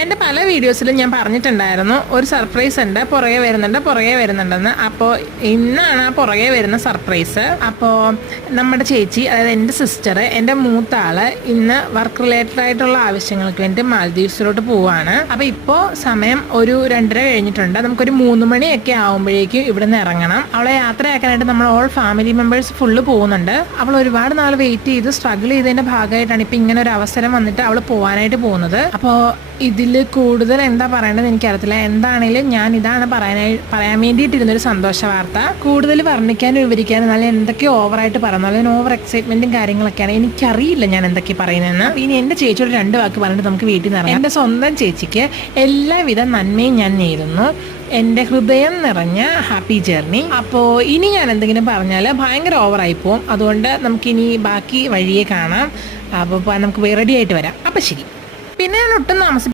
എൻ്റെ പല വീഡിയോസിലും ഞാൻ പറഞ്ഞിട്ടുണ്ടായിരുന്നു ഒരു സർപ്രൈസ് ഉണ്ട്, പുറകെ വരുന്നുണ്ടെന്ന്. അപ്പോൾ ഇന്നാണ് ആ പുറകെ വരുന്ന സർപ്രൈസ്. അപ്പോൾ നമ്മുടെ ചേച്ചി, അതായത് എൻ്റെ സിസ്റ്റർ, എൻ്റെ മൂത്ത ആള് ഇന്ന് വർക്ക് റിലേറ്റഡ് ആയിട്ടുള്ള ആവശ്യങ്ങൾക്ക് വേണ്ടി മാൽദീവ്സിലോട്ട് പോവാണ്. അപ്പോൾ ഇപ്പോൾ സമയം ഒരു 2:30 കഴിഞ്ഞിട്ടുണ്ട്. നമുക്കൊരു 3 മണിയൊക്കെ ആകുമ്പോഴേക്കും ഇവിടെ നിന്ന് ഇറങ്ങണം. അവളെ യാത്രയാക്കാനായിട്ട് നമ്മൾ ഓൾ ഫാമിലി മെമ്പേഴ്സ് ഫുള്ള് പോകുന്നുണ്ട്. അവൾ ഒരുപാട് നാൾ വെയിറ്റ് ചെയ്ത് സ്ട്രഗിൾ ചെയ്തതിൻ്റെ ഭാഗമായിട്ടാണ് ഇപ്പം ഇങ്ങനെ ഒരു അവസരം വന്നിട്ട് അവൾ പോകാനായിട്ട് പോകുന്നത്. അപ്പോൾ ഇതിൽ കൂടുതൽ എന്താ പറയേണ്ടത് എനിക്കറിയത്തില്ല. എന്താണെങ്കിലും ഞാൻ ഇതാണ് പറയാൻ വേണ്ടിയിട്ടിരുന്നൊരു സന്തോഷ വാർത്ത. കൂടുതൽ വർണ്ണിക്കാനും വിവരിക്കാനും നല്ല എന്തൊക്കെയോ ഓവറായിട്ട് പറയുന്നത്, അതിന് ഓവർ എക്സൈറ്റ്മെന്റും കാര്യങ്ങളൊക്കെയാണ്. എനിക്കറിയില്ല ഞാൻ എന്തൊക്കെ പറയുന്നതെന്ന്. ഇനി എൻ്റെ ചേച്ചിയോട് 2 വാക്ക് പറഞ്ഞിട്ട് നമുക്ക് വീട്ടിൽ നിന്ന് ഇറങ്ങാം. എൻ്റെ സ്വന്തം ചേച്ചിക്ക് എല്ലാവിധ നന്മയും ഞാൻ നേരുന്നു. എൻ്റെ ഹൃദയം നിറഞ്ഞ ഹാപ്പി ജേർണി. അപ്പോൾ ഇനി ഞാൻ എന്തെങ്കിലും പറഞ്ഞാൽ ഭയങ്കര ഓവറായി പോവും. അതുകൊണ്ട് നമുക്കിനി ബാക്കി വഴിയെ കാണാം. അപ്പോൾ നമുക്ക് റെഡി ആയിട്ട് വരാം. അപ്പം ശരി. പിന്നെ ഞാൻ ഒട്ടും